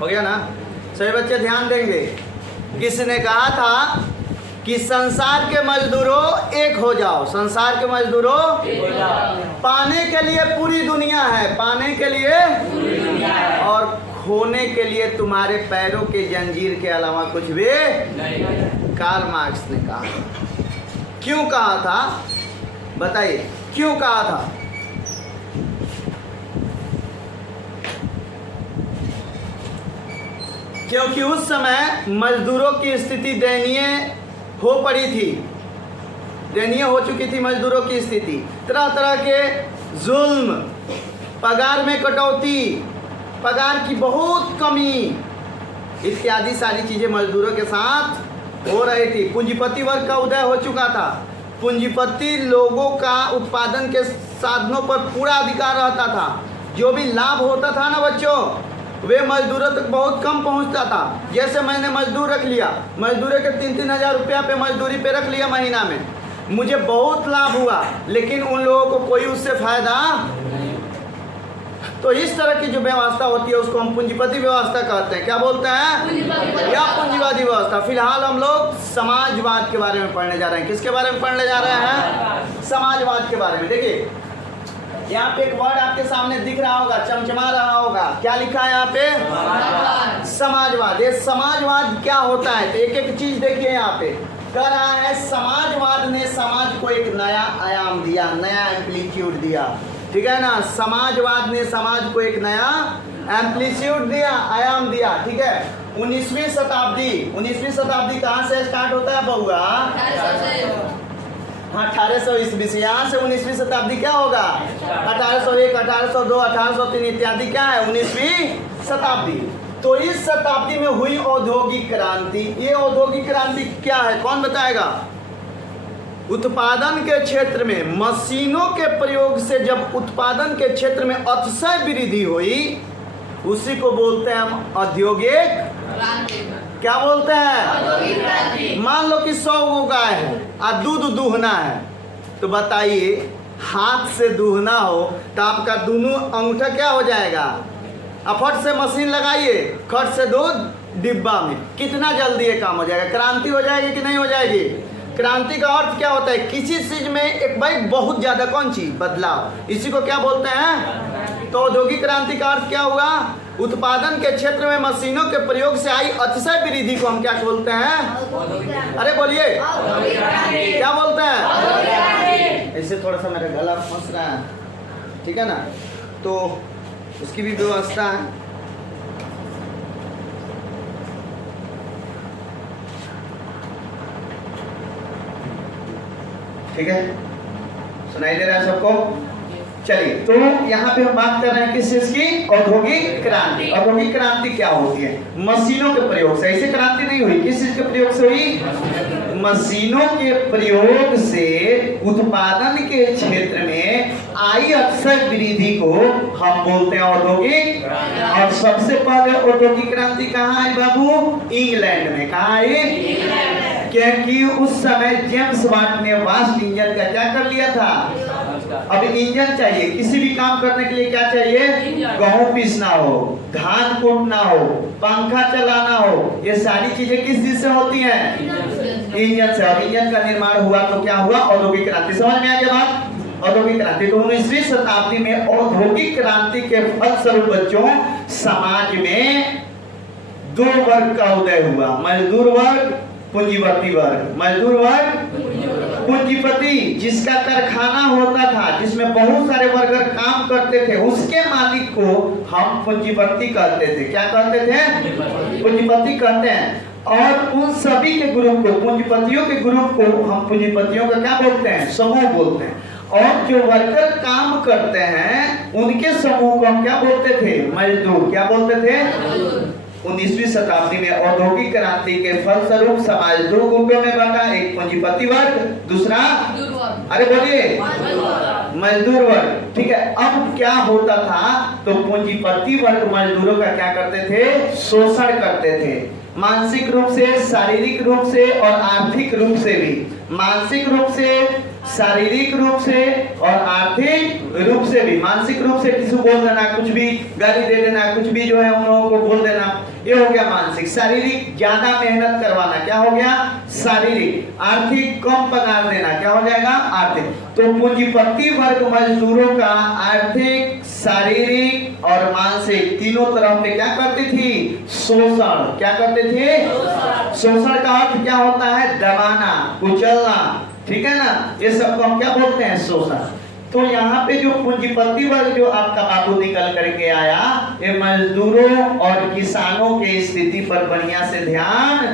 हो गया ना? सभी बच्चे ध्यान देंगे। किसने कहा था कि संसार के मजदूरों एक हो जाओ, संसार के मजदूरों एक हो जाओ। पाने के लिए पूरी दुनिया है, पाने के लिए पूरी दुनिया है, और खोने के लिए तुम्हारे पैरों के जंजीर के अलावा कुछ भी नहीं। कार्ल मार्क्स ने कहा। क्यों कहा था बताइए, क्यों कहा था? क्योंकि उस समय मजदूरों की स्थिति दयनीय हो पड़ी थी, दयनीय हो चुकी थी मजदूरों की स्थिति। तरह तरह के जुल्म, पगार में कटौती, पगार की बहुत कमी इत्यादि सारी चीज़ें मजदूरों के साथ हो रही थी। पूंजीपति वर्ग का उदय हो चुका था। पूंजीपति लोगों का उत्पादन के साधनों पर पूरा अधिकार रहता था। जो भी लाभ होता था ना बच्चों, वे मजदूरों तक बहुत कम पहुंचता था। जैसे मैंने मजदूर रख लिया, मजदूरों के 3-3 हज़ार रुपया पे मजदूरी पे रख लिया महीना में, मुझे बहुत लाभ हुआ, लेकिन उन लोगों को कोई उससे फायदा। तो इस तरह की जो व्यवस्था होती है उसको हम पूंजीपति व्यवस्था कहते हैं। क्या बोलते हैं? या पूंजीवादी व्यवस्था। फिलहाल हम लोग समाजवाद के बारे में पढ़ने जा रहे हैं। किसके बारे में पढ़ने जा रहे हैं? समाजवाद के बारे में। देखिए यहाँ पे एक वर्ड आपके सामने दिख रहा होगा, चमचमा रहा होगा। क्या लिखा है यहाँ पे? समाजवाद। ये समाजवाद क्या होता है? तो एक एक चीज देखिए यहाँ पे कह रहा है। समाजवाद ने समाज को एक नया आयाम दिया, नया एम्पलीट्यूड दिया। ठीक है ना? समाजवाद ने समाज को एक नया एम्पलीट्यूड दिया, आयाम दिया। ठीक है? 19वीं शताब्दी कहाँ से स्टार्ट होता है बहुआ? 1800 ईस्वी से। यहाँ से 19वीं शताब्दी क्या होगा? 1801, 1802, 1803 इत्यादि क्या है? 19वीं शताब्दी। तो इस शताब्दी में हुई औद्योगिक क्रांति। ये औद्योगिक क्रांति क्या है? कौन बताएगा? उत्पादन के क्षेत्र में मशीनों के प्रयोग से जब उत्पादन के क्षेत्र में अतिशय वृद्धि हुई, उसी को बोलते हैं हम औद्योगिक क्रांति। क्या बोलते हैं? मान लो कि 100 गो गाय है और दूध दूहना है, तो बताइए हाथ से दूहना हो तो आपका दोनों अंगूठा क्या हो जाएगा? फट से मशीन लगाइए, खट से दूध डिब्बा में, कितना जल्दी ये काम हो जाएगा। क्रांति हो जाएगी कि नहीं हो जाएगी? क्रांति का अर्थ क्या होता है? किसी चीज में एक भाई बहुत ज्यादा कौन चीज बदलाव, इसी को क्या बोलते हैं? तो औद्योगिक क्रांति का अर्थ क्या हुआ? उत्पादन के क्षेत्र में मशीनों के प्रयोग से आई अतिशय वृद्धि को हम क्या बोलते हैं? अरे बोलिए, क्या बोलते हैं? ऐसे थोड़ा सा मेरा गला फंस रहा है, ठीक है ना? तो उसकी भी व्यवस्था है। ठीक है, सुनाई दे रहा है सबको? चलिए, तो यहाँ पे हम बात कर रहे हैं किस चीज की? औद्योगिक क्रांति। औद्योगिक क्रांति क्या होती है? मशीनों के प्रयोग से। ऐसे क्रांति नहीं हुई, किस चीज के प्रयोग से हुई? मशीनों के प्रयोग से उत्पादन के क्षेत्र में आई अतिशय वृद्धि को हम बोलते हैं औद्योगिक। और सबसे पहले औद्योगिक क्रांति कहाँ आई बाबू? इंग्लैंड में। कहाँ आई? क्योंकि उस समय जेम्स वाट ने वास्ट इंजन का क्या कर लिया था? अब इंजन चाहिए किसी भी काम करने के लिए। क्या चाहिए? गेहूं पीसना हो, धान कूटना हो, पंखा चलाना हो, ये सारी चीजें किस चीज से होती हैं? इंजन से। और इंजन का निर्माण हुआ तो क्या हुआ? औद्योगिक क्रांति। समझ में आ गया बात? औद्योगिक क्रांति। तो 19वीं शताब्दी में औद्योगिक क्रांति के फलस्वरूप बच्चों समाज में दो वर्ग का उदय हुआ, मजदूर वर्ग, पूंजीपति वर्ग। मजदूर वर्ग, पूंजीपति जिसका कारखाना होता था, जिसमें बहुत सारे वर्कर काम करते थे, उसके मालिक को हम पूंजीपति कहते थे। क्या कहते थे? पूंजीपति कहते हैं। और उन सभी के ग्रुप को, पूंजीपतियों के ग्रुप को हम पूंजीपतियों का क्या बोलते हैं? समूह बोलते हैं। और जो वर्कर काम करते हैं उनके समूह को हम क्या बोलते थे? मजदूर। क्या बोलते थे? 19वीं शताब्दी में औद्योगिक क्रांति के फलस्वरूप समाज दो ग्रुपों में बांटा, एक पूंजीपति वर्ग, दूसरा अरे बोलिए मजदूर वर्ग। ठीक है, अब क्या होता था? तो पूंजीपति वर्ग मजदूरों का क्या करते थे? शोषण करते थे, मानसिक रूप से, शारीरिक रूप से और आर्थिक रूप से भी। मानसिक रूप से, शारीरिक रूप से और आर्थिक रूप से भी। मानसिक रूप से किसी को बोल देना, कुछ भी गाली दे देना, कुछ भी जो है उन लोगों को बोल देना। ये हो गया मानसिक। शारीरिक ज्यादा मेहनत करवाना, क्या हो गया शारीरिक। आर्थिक कम पगार देना, क्या हो जाएगा आर्थिक। तो पूंजीपति वर्ग मजदूरों का आर्थिक, शारीरिक और मानसिक तीनों तरफ पे क्या करती थी, शोषण। क्या करते थे, शोषण का अर्थ क्या होता है, दबाना, कुचलना, ठीक है ना, ये सब को हम क्या बोलते हैं, शोषण। तो यहाँ पे जो पूंजीपति वर्ग जो आपका बाबू निकल करके आया, ये मजदूरों और किसानों के स्थिति पर बढ़िया से ध्यान,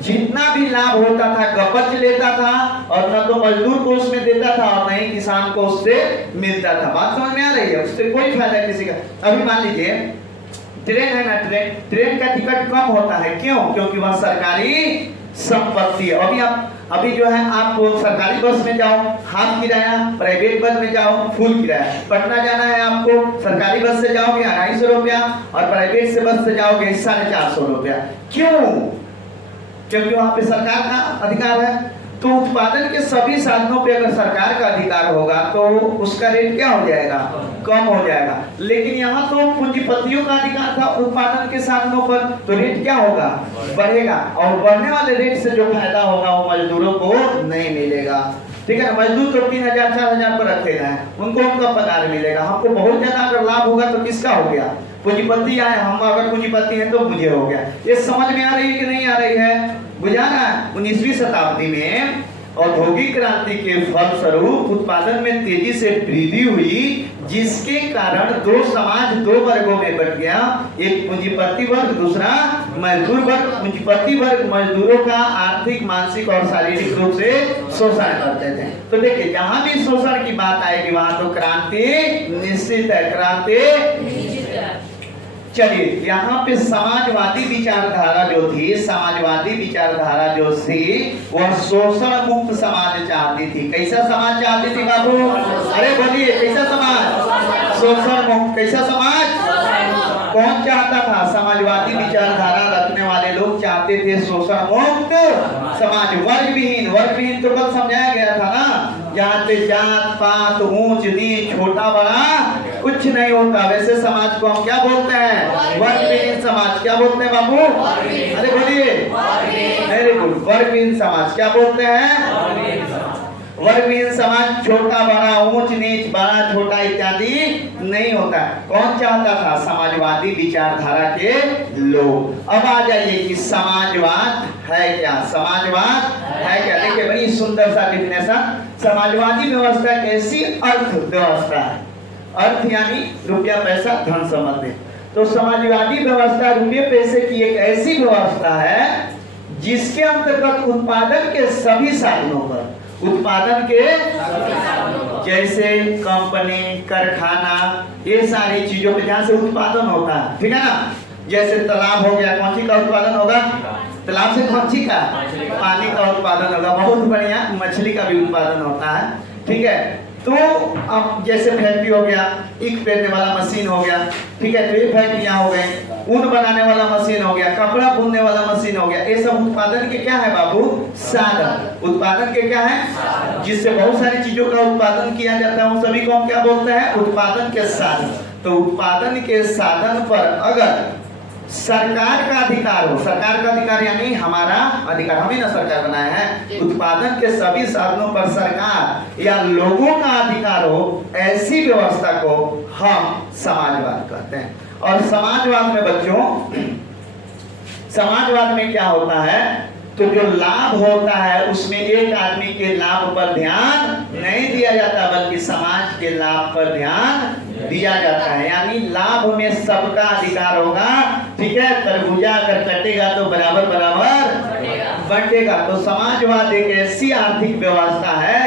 जितना भी लाभ होता था गपच लेता था, और न तो मजदूर को उसमें देता था और न ही किसान को उससे मिलता था। बात समझ में आ रही है, उससे कोई फायदा किसी का। अभी मान लीजिए ट्रेन है ना, ट्रेन का टिकट कम होता है, क्यों, क्योंकि वह सरकारी संपत्ति है। अभी जो है आप सरकारी बस में जाओ हाफ किराया, प्राइवेट बस में जाओ फुल किराया। पटना जाना है आपको, सरकारी बस से जाओगे 250 रुपया और प्राइवेट से बस से जाओगे 450 रुपया। क्यों, क्योंकि वहां पे सरकार का अधिकार है। तो उत्पादन के सभी साधनों पे अगर सरकार का अधिकार होगा तो उसका रेट क्या हो जाएगा, कम हो जाएगा। लेकिन यहाँ तो पूंजीपतियों का अधिकार था उत्पादन के साधनों पर, तो रेट क्या होगा, बढ़ेगा। और बढ़ने वाले रेट से जो फायदा होगा वो मजदूरों को नहीं मिलेगा। ठीक है, मजदूर तो 3000 4000 पर रखे हैं, उनको उनका पगार मिलेगा। हमको बहुत ज्यादा अगर लाभ होगा तो किसका हो गया, पूंजीपति आए, हम अगर पूंजीपति हैं तो मुझे हो गया। ये समझ में आ रही है कि नहीं आ रही है, बुझाना। 19वीं शताब्दी में औद्योगिक क्रांति के फलस्वरूप उत्पादन में तेजी से वृद्धि हुई, जिसके कारण दो समाज दो वर्गों में बट गया, एक पूंजीपति वर्ग, दूसरा मजदूर वर्ग। पूंजीपति वर्ग मजदूरों का आर्थिक, मानसिक और शारीरिक रूप से शोषण करते थे। तो देखिए जहां भी शोषण की बात आएगी वहां तो क्रांति निश्चित है, क्रांति। चलिए यहाँ पे समाजवादी विचारधारा जो थी, समाजवादी विचारधारा जो थी वह शोषण मुक्त समाज चाहती थी। कैसा समाज चाहती थी बाबू, अरे बोलिए कैसा समाज, शोषण मुक्त। कैसा समाज, कौन चाहता था, समाजवादी विचारधारा रखने वाले लोग चाहते थे शोषण मुक्त समाज। वर्ग विहीन तो कल समझाया गया था ना, जहाँ पे जात पात ऊंच नीच छोटा बड़ा कुछ नहीं होता, वैसे समाज को हम क्या बोलते हैं, वर्ग विहीन समाज। क्या बोलते हैं बाबू, अरे बोलिए, वेरी गुड, वर्ग विहीन समाज। क्या बोलते हैं, वर्ग विहीन समाज। छोटा बड़ा, ऊंच नीच, बड़ा छोटा इत्यादि नहीं होता। कौन चाहता था, समाजवादी विचारधारा के लोग। अब आ जाइए कि समाजवाद है क्या, समाजवाद है क्या। देखिए बड़ी सुंदर सा डिफिनेशन, समाजवादी व्यवस्था एक ऐसी अर्थ व्यवस्था है, अर्थ यानी रुपया पैसा धन संबंधी। तो समाजवादी व्यवस्था रुपये पैसे की एक ऐसी व्यवस्था है जिसके अंतर्गत उत्पादन के सभी साधनों पर, उत्पादन के जैसे कंपनी, कारखाना, ये सारी चीजों पे जहाँ से उत्पादन होता है, ठीक है ना। जैसे तालाब हो गया, कौन सी का उत्पादन होगा, तालाब से कौन सी का, पानी का उत्पादन होगा। बहुत बढ़िया, मछली का भी उत्पादन होता है, ठीक है। तो अब जैसे फैक्ट्री हो गया, ईख पेरने वाला मशीन हो गया, ठीक है, तो ये फैक्ट्रियां हो गई। ऊन बनाने वाला मशीन हो गया, कपड़ा बुनने वाला मशीन हो गया। ये सब उत्पादन के क्या है बाबू, साधन। उत्पादन के क्या है, जिससे बहुत सारी चीजों का उत्पादन किया जाता है, उन सभी को हम क्या बोलते हैं, उत्पादन के साधन। तो उत्पादन के साधन पर अगर सरकार का अधिकार हो, सरकार का अधिकार यानी हमारा अधिकार, हम ही ना सरकार बनाए हैं, उत्पादन के सभी साधनों पर सरकार या लोगों का अधिकार हो, ऐसी व्यवस्था को हम समाजवाद कहते हैं। और समाजवाद में बच्चों, समाजवाद में क्या होता है, तो जो लाभ होता है उसमें एक आदमी के लाभ पर ध्यान नहीं दिया जाता, बल्कि समाज के लाभ पर ध्यान दिया जाता है। यानी लाभ में सबका अधिकार होगा, ठीक है। तरबूजा अगर कटेगा तो बराबर बराबर बंटेगा। तो समाजवाद एक ऐसी आर्थिक व्यवस्था है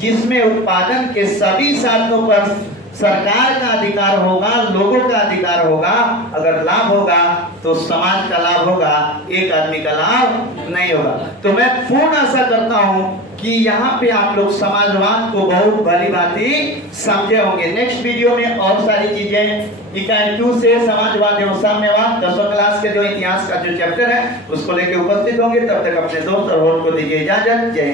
जिसमें उत्पादन के सभी साधनों पर सरकार का अधिकार होगा, लोगों का अधिकार होगा। अगर लाभ होगा तो समाज का लाभ होगा, एक आदमी का लाभ नहीं होगा। तो मैं पूर्ण आशा करता हूं कि यहाँ पे आप लोग समाजवाद को बहुत भली भांति समझे होंगे। नेक्स्ट वीडियो में और सारी चीजें इकाई 2 से समाजवाद एवं साम्यवाद 10वीं क्लास के जो इतिहास का जो चैप्टर है उसको लेके उपस्थित होंगे। तब तक अपने दोस्त और को दीजिए इजाजत। जय हिंद।